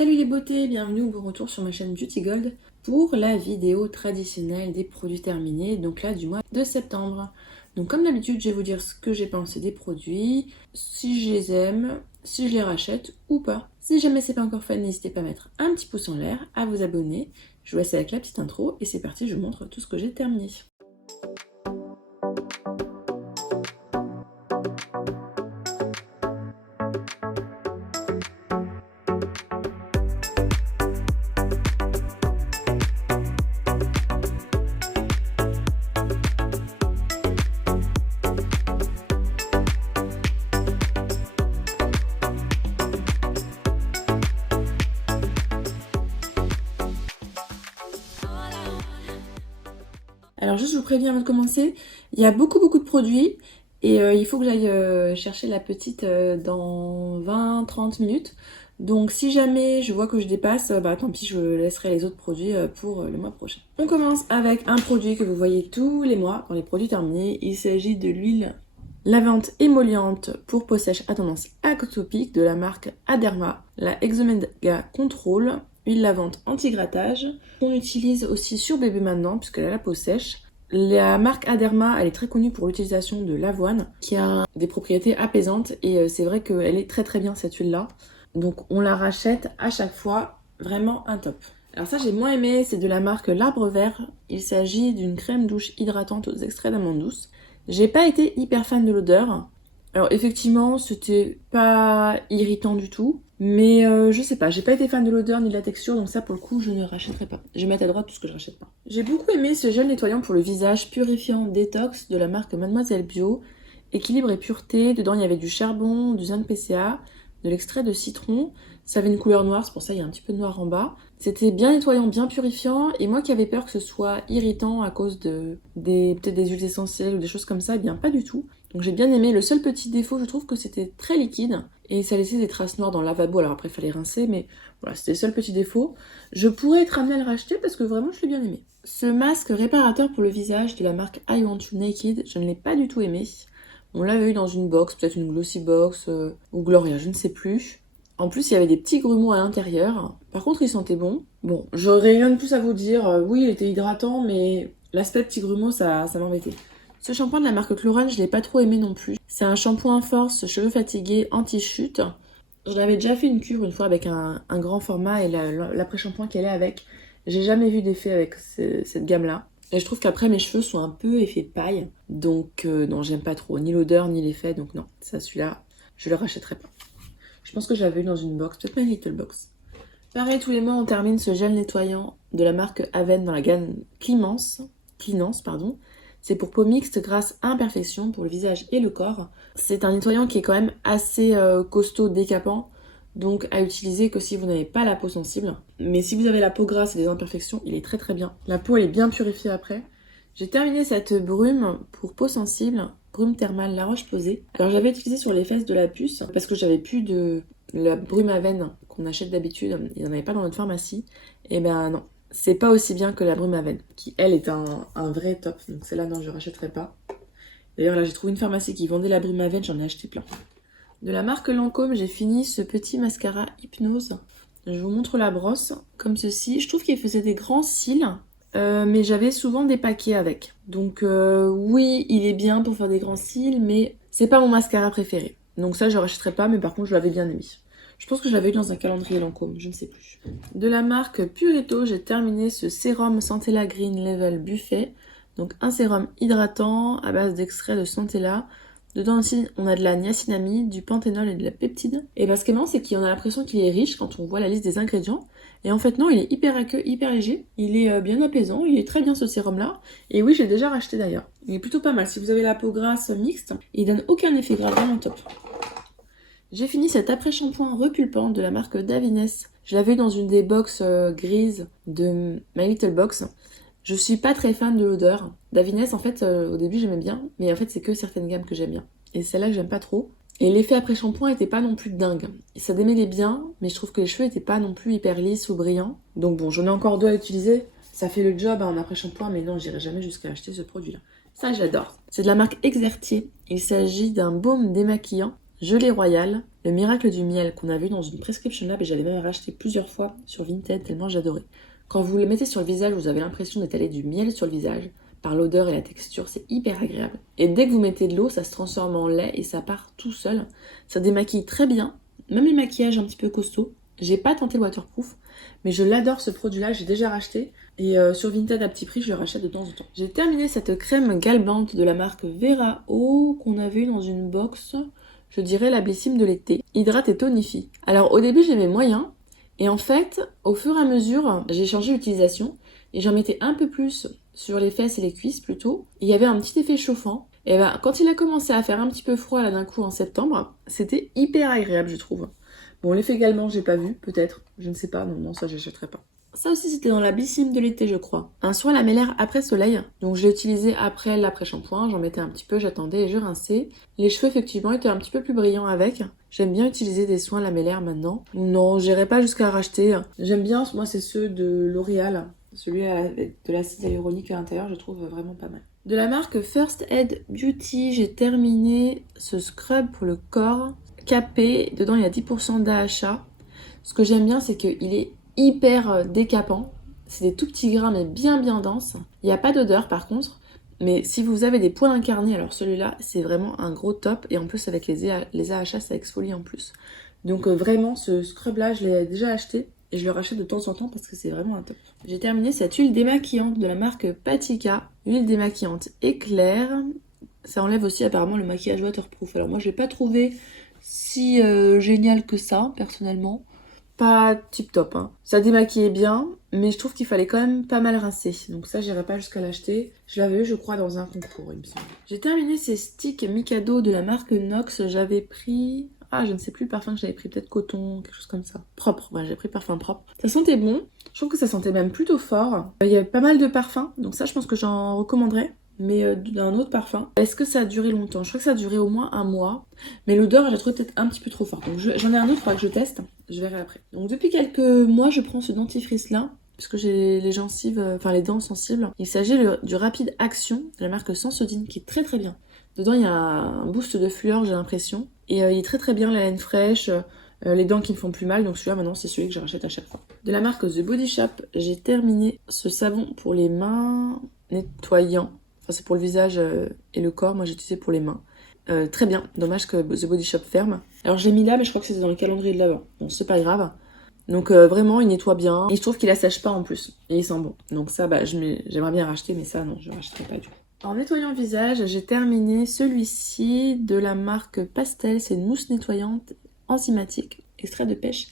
Salut les beautés, bienvenue ou bon retour sur ma chaîne Beauty Gold pour la vidéo traditionnelle des produits terminés, donc là du mois de septembre. Donc comme d'habitude, je vais vous dire ce que j'ai pensé des produits, si je les aime, si je les rachète ou pas. Si jamais c'est pas encore fait, n'hésitez pas à mettre un petit pouce en l'air, à vous abonner. Je vous laisse avec la petite intro et c'est parti, je vous montre tout ce que j'ai terminé. Alors juste je vous préviens avant de commencer, il y a beaucoup de produits et il faut que j'aille chercher la petite dans 20-30 minutes. Donc si jamais je vois que je dépasse, bah tant pis, je laisserai les autres produits pour le mois prochain. On commence avec un produit que vous voyez tous les mois dans les produits terminés. Il s'agit de l'huile lavante émolliente pour peau sèche à tendance atopique de la marque Aderma, la Exomega Control. Huile lavante anti-grattage. On utilise aussi sur bébé maintenant puisqu'elle a la peau sèche. La marque Aderma, elle est très connue pour l'utilisation de l'avoine qui a des propriétés apaisantes et c'est vrai qu'elle est très bien cette huile là. Donc on la rachète à chaque fois, vraiment un top. Alors ça j'ai moins aimé, c'est de la marque L'Arbre Vert. Il s'agit d'une crème douche hydratante aux extraits d'amande douce. J'ai pas été hyper fan de l'odeur. Alors effectivement, c'était pas irritant du tout, mais je sais pas, j'ai pas été fan de l'odeur ni de la texture, donc ça pour le coup je ne rachèterai pas. Je vais mettre à droite tout ce que je rachète pas. J'ai beaucoup aimé ce gel nettoyant pour le visage purifiant détox de la marque Mademoiselle Bio. Équilibre et pureté, dedans il y avait du charbon, du zinc PCA, de l'extrait de citron. Ça avait une couleur noire, c'est pour ça il y a un petit peu de noir en bas. C'était bien nettoyant, bien purifiant, et moi qui avais peur que ce soit irritant à cause peut-être des huiles essentielles ou des choses comme ça, eh bien pas du tout. Donc j'ai bien aimé. Le seul petit défaut, je trouve que c'était très liquide et ça laissait des traces noires dans le lavabo. Alors après, il fallait rincer, mais voilà, c'était le seul petit défaut. Je pourrais être amenée à le racheter parce que vraiment, je l'ai bien aimé. Ce masque réparateur pour le visage de la marque I Want You Naked, je ne l'ai pas du tout aimé. On l'avait eu dans une box, peut-être une Glossy Box ou Gloria, je ne sais plus. En plus, il y avait des petits grumeaux à l'intérieur. Par contre, il sentait bon. Bon, j'aurais rien de plus à vous dire. Oui, il était hydratant, mais l'aspect petit grumeau, ça m'embêtait. Ce shampoing de la marque Chlorane, je l'ai pas trop aimé non plus. C'est un shampoing force cheveux fatigués anti-chute. J'en avais déjà fait une cure une fois avec un grand format et l'après-shampoing qu'elle est avec. J'ai jamais vu d'effet avec cette gamme-là. Et je trouve qu'après mes cheveux sont un peu effet paille. Donc non, j'aime pas trop. Ni l'odeur, ni l'effet. Donc non, ça celui-là, je le rachèterai pas. Je pense que j'avais eu dans une box, peut-être ma Little Box. Pareil, tous les mois, on termine ce gel nettoyant de la marque Aven dans la gamme Cleanance. C'est pour peau mixte grâce à imperfection pour le visage et le corps. C'est un nettoyant qui est quand même assez costaud, décapant, donc à utiliser que si vous n'avez pas la peau sensible. Mais si vous avez la peau grasse et des imperfections, il est très bien. La peau, elle est bien purifiée après. J'ai terminé cette brume pour peau sensible, brume thermale La Roche-Posay. Alors j'avais utilisé sur les fesses de la puce parce que j'avais plus de la brume à veine qu'on achète d'habitude. Il n'y en avait pas dans notre pharmacie. Et ben non, c'est pas aussi bien que la brume à veine, qui elle est un vrai top. Donc celle-là, non, je rachèterai pas. D'ailleurs là, j'ai trouvé une pharmacie qui vendait la brume à veine, j'en ai acheté plein. De la marque Lancôme, j'ai fini ce petit mascara Hypnose. Je vous montre la brosse, comme ceci. Je trouve qu'il faisait des grands cils. Mais j'avais souvent des paquets avec. Donc oui, il est bien pour faire des grands cils, mais c'est pas mon mascara préféré. Donc ça, je rachèterai pas, mais par contre, je l'avais bien aimé. Je pense que je l'avais eu dans un calendrier Lancôme, je ne sais plus. De la marque Pureto, j'ai terminé ce sérum Centella Green Level Buffet. Donc un sérum hydratant à base d'extrait de Centella. Dedans aussi, on a de la niacinamide, du panthénol et de la peptide. Et ce qui est marrant, c'est qu'on a l'impression qu'il est riche quand on voit la liste des ingrédients. Et en fait, non, il est hyper aqueux, hyper léger. Il est bien apaisant, il est très bien ce sérum-là. Et oui, je l'ai déjà racheté d'ailleurs. Il est plutôt pas mal. Si vous avez la peau grasse mixte, il donne aucun effet gras, vraiment top. J'ai fini cet après-shampoing repulpant de la marque Davines. Je l'avais eu dans une des box grises de My Little Box. Je suis pas très fan de l'odeur. Davines, en fait, au début j'aimais bien, mais en fait c'est que certaines gammes que j'aime bien. Et celle-là que j'aime pas trop. Et l'effet après shampoing était pas non plus dingue. Ça démêlait bien, mais je trouve que les cheveux étaient pas non plus hyper lisses ou brillants. Donc bon, j'en ai encore deux à utiliser. Ça fait le job en après shampoing, mais non, j'irai jamais jusqu'à acheter ce produit-là. Ça, j'adore. C'est de la marque Exertier. Il s'agit d'un baume démaquillant, gelée royale, le miracle du miel qu'on a vu dans une prescription lab et j'avais même racheté plusieurs fois sur Vinted tellement j'adorais. Quand vous le mettez sur le visage, vous avez l'impression d'étaler du miel sur le visage. Par l'odeur et la texture, c'est hyper agréable. Et dès que vous mettez de l'eau, ça se transforme en lait et ça part tout seul. Ça démaquille très bien, même les maquillages un petit peu costauds. J'ai pas tenté le waterproof, mais je l'adore ce produit-là, j'ai déjà racheté. Et sur Vinted à petit prix, je le rachète de temps en temps. J'ai terminé cette crème galbante de la marque Vera O qu'on a vue dans une box, je dirais la Blissime de l'été. Hydrate et tonifie. Alors au début, j'aimais moyen. Et en fait, au fur et à mesure, j'ai changé l'utilisation et j'en mettais un peu plus sur les fesses et les cuisses plutôt. Il y avait un petit effet chauffant. Et ben, quand il a commencé à faire un petit peu froid là d'un coup en septembre, c'était hyper agréable je trouve. Bon, l'effet également, j'ai pas vu, peut-être, je ne sais pas, non, ça j'achèterai pas. Ça aussi c'était dans la Blissime de l'été je crois. Un soin lamellaire après soleil, donc je l'ai utilisé après l'après-shampoing, j'en mettais un petit peu, j'attendais et je rinçais. Les cheveux effectivement étaient un petit peu plus brillants avec. J'aime bien utiliser des soins lamellaires maintenant. Non, j'irai pas jusqu'à racheter. J'aime bien, moi c'est ceux de L'Oréal, celui avec de l'acide hyaluronique à l'intérieur, je trouve vraiment pas mal. De la marque First Aid Beauty, j'ai terminé ce scrub pour le corps capé. Dedans il y a 10% d'AHA. Ce que j'aime bien c'est qu'il est hyper décapant. C'est des tout petits grains mais bien denses. Il n'y a pas d'odeur par contre. Mais si vous avez des poils incarnés, alors celui-là c'est vraiment un gros top. Et en plus avec les AHA ça exfolie en plus. Donc vraiment ce scrub là je l'ai déjà acheté. Et je le rachète de temps en temps parce que c'est vraiment un top. J'ai terminé cette huile démaquillante de la marque Patika. Huile démaquillante éclair. Ça enlève aussi apparemment le maquillage waterproof. Alors moi je l'ai pas trouvé si génial que ça personnellement. Pas tip top, hein. Ça démaquillait bien, mais je trouve qu'il fallait quand même pas mal rincer. Donc ça, j'irai pas jusqu'à l'acheter. Je l'avais eu, je crois, dans un concours, il me semble. J'ai terminé ces sticks Mikado de la marque Nox. J'avais pris... Ah, je ne sais plus le parfum que j'avais pris, peut-être coton, quelque chose comme ça. Propre, ouais, j'ai pris parfum propre. Ça sentait bon. Je trouve que ça sentait même plutôt fort. Il y avait pas mal de parfums, donc ça, je pense que j'en recommanderais. Mais d'un autre parfum. Est-ce que ça a duré longtemps? Je crois que ça a duré au moins un mois. Mais l'odeur, je la trouve peut-être un petit peu trop forte. Donc j'en ai un autre, il faudra que je teste. Je verrai après. Donc depuis quelques mois, je prends ce dentifrice-là. Puisque j'ai les gencives, enfin les dents sensibles. Il s'agit du Rapide Action de la marque Sensodyne qui est très très bien. Dedans, il y a un boost de fluor, j'ai l'impression. Et il est très très bien, la laine fraîche. Les dents qui me font plus mal, donc celui-là maintenant c'est celui que je rachète à chaque fois. De la marque The Body Shop, j'ai terminé ce savon pour les mains nettoyant. Enfin, c'est pour le visage et le corps, moi j'ai utilisé pour les mains. Très bien, dommage que The Body Shop ferme. Alors je l'ai mis là, mais je crois que c'était dans le calendrier de l'avant. Bon, c'est pas grave. Donc vraiment, il nettoie bien. Et je trouve qu'il assèche pas en plus. Et il sent bon. Donc ça, bah, j'aimerais bien racheter, mais ça, non, je rachèterai pas du coup. En nettoyant le visage, j'ai terminé celui-ci de la marque Pastel. C'est une mousse nettoyante enzymatique, extrait de pêche.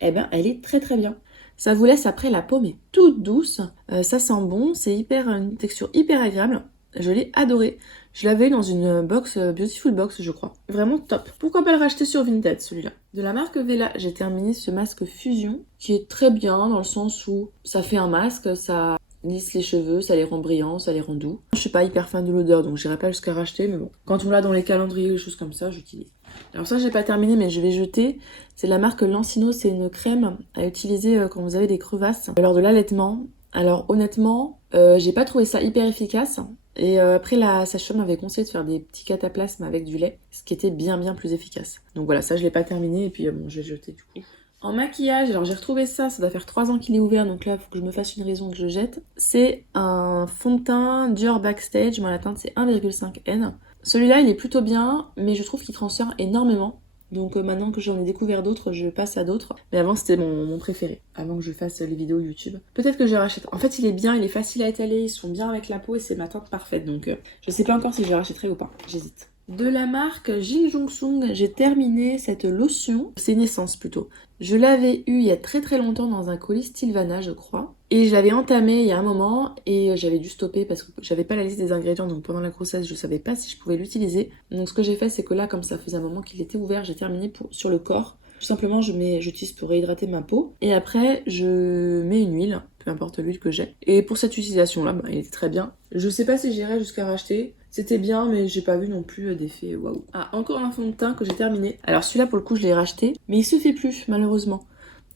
Eh ben, elle est très très bien. Ça vous laisse après la paume est toute douce. Ça sent bon, c'est une texture hyper agréable. Je l'ai adoré. Je l'avais eu dans une box, Beautiful Box, je crois. Vraiment top. Pourquoi pas le racheter sur Vinted, celui-là. De la marque Vela, j'ai terminé ce masque Fusion, qui est très bien dans le sens où ça fait un masque, ça lisse les cheveux, ça les rend brillants, ça les rend doux. Je suis pas hyper fan de l'odeur, donc j'irai pas jusqu'à racheter, mais bon. Quand on l'a dans les calendriers, des choses comme ça, j'utilise. Alors ça, j'ai pas terminé, mais je vais jeter. C'est de la marque Lancino, c'est une crème à utiliser quand vous avez des crevasses lors de l'allaitement. Alors honnêtement, j'ai pas trouvé ça hyper efficace. Et après, la sage-femme m'avait conseillé de faire des petits cataplasmes avec du lait, ce qui était bien plus efficace. Donc voilà, ça je l'ai pas terminé, et puis bon, j'ai jeté du coup. En maquillage, alors j'ai retrouvé ça doit faire 3 ans qu'il est ouvert, donc là, il faut que je me fasse une raison que je jette. C'est un fond de teint Dior Backstage, moi la teinte c'est 1,5N. Celui-là, il est plutôt bien, mais je trouve qu'il transfère énormément. Donc maintenant que j'en ai découvert d'autres, je passe à d'autres. Mais avant, c'était mon préféré, avant que je fasse les vidéos YouTube. Peut-être que je rachète. En fait, il est bien, il est facile à étaler, ils sont bien avec la peau et c'est ma teinte parfaite. Donc je sais pas encore si je rachèterai ou pas, j'hésite. De la marque Jin Jung Sung, j'ai terminé cette lotion. C'est une essence plutôt. Je l'avais eu il y a très très longtemps dans un colis Stilvana, je crois. Et je l'avais entamé il y a un moment et j'avais dû stopper parce que j'avais pas la liste des ingrédients. Donc pendant la grossesse, je savais pas si je pouvais l'utiliser. Donc ce que j'ai fait, c'est que là, comme ça faisait un moment qu'il était ouvert, j'ai terminé sur le corps. Tout simplement, j'utilise pour réhydrater ma peau. Et après, je mets une huile, peu importe l'huile que j'ai. Et pour cette utilisation-là, il était très bien. Je sais pas si j'irai jusqu'à racheter. C'était bien, mais j'ai pas vu non plus d'effet waouh. Ah, encore un fond de teint que j'ai terminé. Alors celui-là, pour le coup, je l'ai racheté. Mais il se fait plus, malheureusement.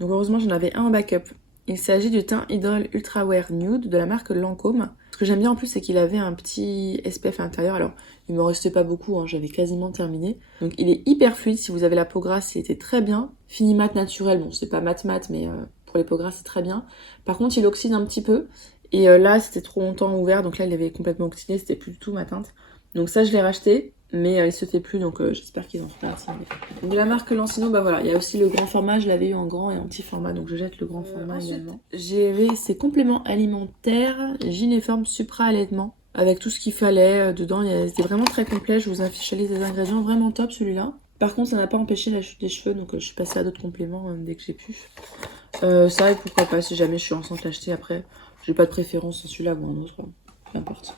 Donc heureusement, j'en avais un en backup. Il s'agit du teint Idol Ultra Wear Nude de la marque Lancôme. Ce que j'aime bien en plus, c'est qu'il avait un petit SPF à l'intérieur. Alors, il m'en restait pas beaucoup, hein, j'avais quasiment terminé. Donc, il est hyper fluide. Si vous avez la peau grasse, c'était très bien. Fini mat naturel, bon, c'est pas mat, mais pour les peaux grasses, c'est très bien. Par contre, il oxyde un petit peu. Et là, c'était trop longtemps ouvert, donc là, il avait complètement oxydé, c'était plus du tout ma teinte. Donc ça, je l'ai racheté, mais il se fait plus, donc j'espère qu'ils en feront un petit. Donc de la marque Lancino, bah voilà, il y a aussi le grand format, je l'avais eu en grand et en petit format, donc je jette le grand format également. J'ai ces compléments alimentaires, Gynéforme Supra Allaitement, avec tout ce qu'il fallait dedans, c'était vraiment très complet, je vous affiche les ingrédients, vraiment top celui-là. Par contre, ça n'a pas empêché la chute des cheveux, donc je suis passée à d'autres compléments dès que j'ai pu. Ça, et pourquoi pas, si jamais je suis enceinte, l'acheter après. J'ai pas de préférence, celui-là ou un autre, peu importe.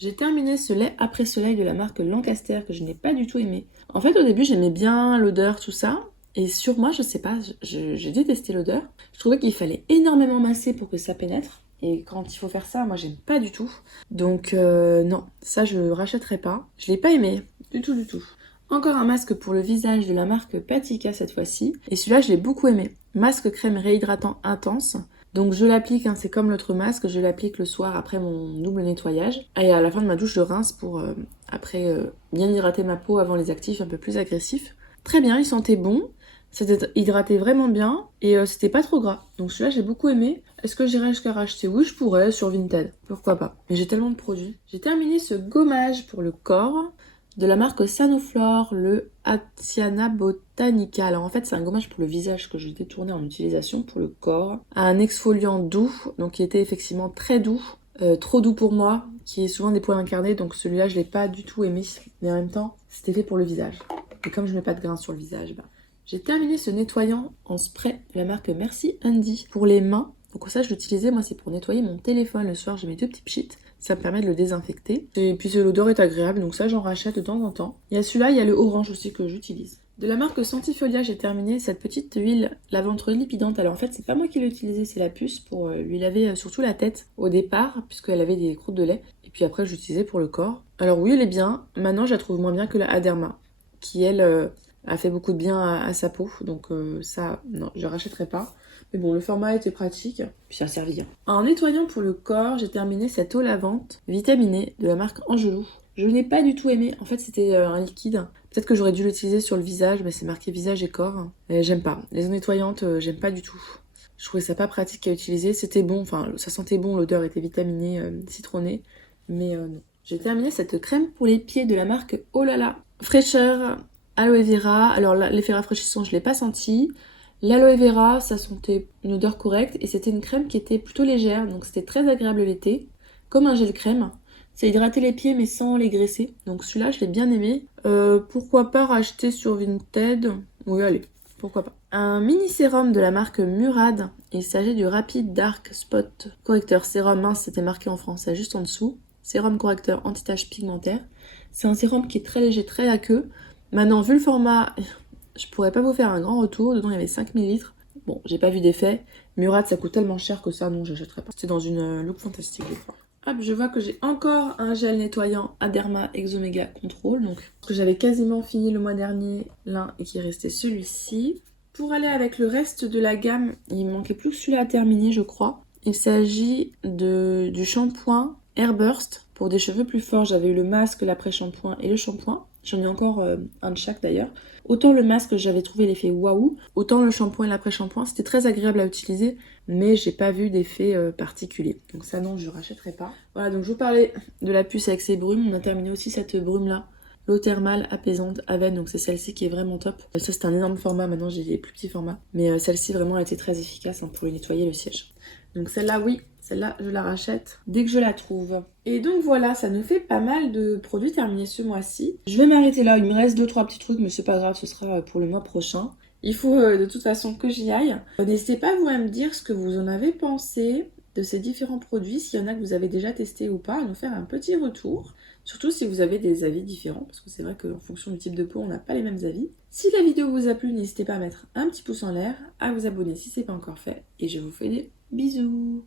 J'ai terminé ce lait après soleil de la marque Lancaster que je n'ai pas du tout aimé. En fait, au début, j'aimais bien l'odeur, tout ça. Et sur moi, je sais pas, j'ai détesté l'odeur. Je trouvais qu'il fallait énormément masser pour que ça pénètre. Et quand il faut faire ça, moi, j'aime pas du tout. Donc, non, ça, je rachèterai pas. Je l'ai pas aimé, du tout, du tout. Encore un masque pour le visage de la marque Patika cette fois-ci. Et celui-là, je l'ai beaucoup aimé. Masque crème réhydratant intense. Donc je l'applique, hein, c'est comme l'autre masque, je l'applique le soir après mon double nettoyage. Et à la fin de ma douche, je rince pour après bien hydrater ma peau avant les actifs un peu plus agressifs. Très bien, il sentait bon, c'était hydraté vraiment bien et c'était pas trop gras. Donc celui-là, j'ai beaucoup aimé. Est-ce que j'irai jusqu'à racheter? Oui, je pourrais sur Vinted, pourquoi pas. Mais j'ai tellement de produits. J'ai terminé ce gommage pour le corps de la marque Sanoflore, le Atiana Botanica. Alors en fait, c'est un gommage pour le visage que je détournais en utilisation pour le corps. Un exfoliant doux, donc qui était effectivement très doux, trop doux pour moi, qui est souvent des poils incarnés, donc celui-là je l'ai pas du tout aimé, mais en même temps, c'était fait pour le visage. Et comme je mets pas de grains sur le visage, j'ai terminé ce nettoyant en spray de la marque Merci Andy pour les mains. Donc ça, je l'utilisais, moi, c'est pour nettoyer mon téléphone le soir. J'ai mes deux petits pchits. Ça me permet de le désinfecter. Et puis l'odeur est agréable, donc ça, j'en rachète de temps en temps. Il y a celui-là, il y a le orange aussi que j'utilise. De la marque Santifolia, j'ai terminé cette petite huile lavande lipidante. Alors en fait, c'est pas moi qui l'ai utilisée, c'est la puce pour lui laver surtout la tête au départ, puisqu'elle avait des croûtes de lait. Et puis après, je l'utilisais pour le corps. Alors oui, elle est bien. Maintenant, je la trouve moins bien que la Aderma, qui elle a fait beaucoup de bien à sa peau. Donc ça, non, je rachèterai pas. Mais bon, le format était pratique, puis ça servit. En nettoyant pour le corps, j'ai terminé cette eau lavante vitaminée de la marque Angelou. Je n'ai pas du tout aimé, en fait c'était un liquide. Peut-être que j'aurais dû l'utiliser sur le visage, mais c'est marqué visage et corps. Et j'aime pas. Les eaux nettoyantes, j'aime pas du tout. Je trouvais ça pas pratique à utiliser. C'était bon, enfin ça sentait bon, l'odeur était vitaminée, citronnée. Mais non. J'ai terminé cette crème pour les pieds de la marque Oh là là. Fraîcheur, aloe vera. Alors l'effet rafraîchissant, je l'ai pas senti. L'aloe vera, ça sentait une odeur correcte et c'était une crème qui était plutôt légère, donc c'était très agréable l'été, comme un gel crème. Ça hydratait les pieds mais sans les graisser, donc celui-là je l'ai bien aimé. Pourquoi pas racheter sur Vinted? Oui, allez, pourquoi pas. Un mini sérum de la marque Murad, il s'agit du Rapid Dark Spot Correcteur Sérum mince, c'était marqué en français juste en dessous. Sérum correcteur anti-taches pigmentaires. C'est un sérum qui est très léger, très aqueux. Maintenant, vu le format... Je pourrais pas vous faire un grand retour. Dedans, il y avait 5 ml. Bon, j'ai pas vu d'effet. Murad, ça coûte tellement cher que ça, non, j'achèterais pas. C'était dans une look fantastique, je crois. Hop, je vois que j'ai encore un gel nettoyant Aderma Exomega Control. Donc, que j'avais quasiment fini le mois dernier, l'un, et qui restait celui-ci. Pour aller avec le reste de la gamme, il me manquait plus que celui-là à terminer, je crois. Il s'agit du shampoing Airburst. Pour des cheveux plus forts, j'avais eu le masque, l'après-shampoing et le shampoing. J'en ai encore un de chaque d'ailleurs. Autant le masque, j'avais trouvé l'effet waouh, autant le shampoing et l'après-shampoing, c'était très agréable à utiliser, mais j'ai pas vu d'effet particulier. Donc ça non, je rachèterai pas. Voilà, donc je vous parlais de la puce avec ses brumes. On a terminé aussi cette brume-là, l'eau thermale apaisante Aven, donc c'est celle-ci qui est vraiment top. Ça c'est un énorme format, maintenant j'ai des plus petits formats. Mais celle-ci vraiment a été très efficace pour lui nettoyer le siège. Donc celle-là, oui, celle-là, je la rachète dès que je la trouve. Et donc voilà, ça nous fait pas mal de produits terminés ce mois-ci. Je vais m'arrêter là, il me reste 2-3 petits trucs, mais c'est pas grave, ce sera pour le mois prochain. Il faut de toute façon que j'y aille. N'hésitez pas vous à me dire ce que vous en avez pensé de ces différents produits, s'il y en a que vous avez déjà testé ou pas, à nous faire un petit retour. Surtout si vous avez des avis différents, parce que c'est vrai qu'en fonction du type de peau, on n'a pas les mêmes avis. Si la vidéo vous a plu, n'hésitez pas à mettre un petit pouce en l'air, à vous abonner si ce n'est pas encore fait, et je vous fais des bisous.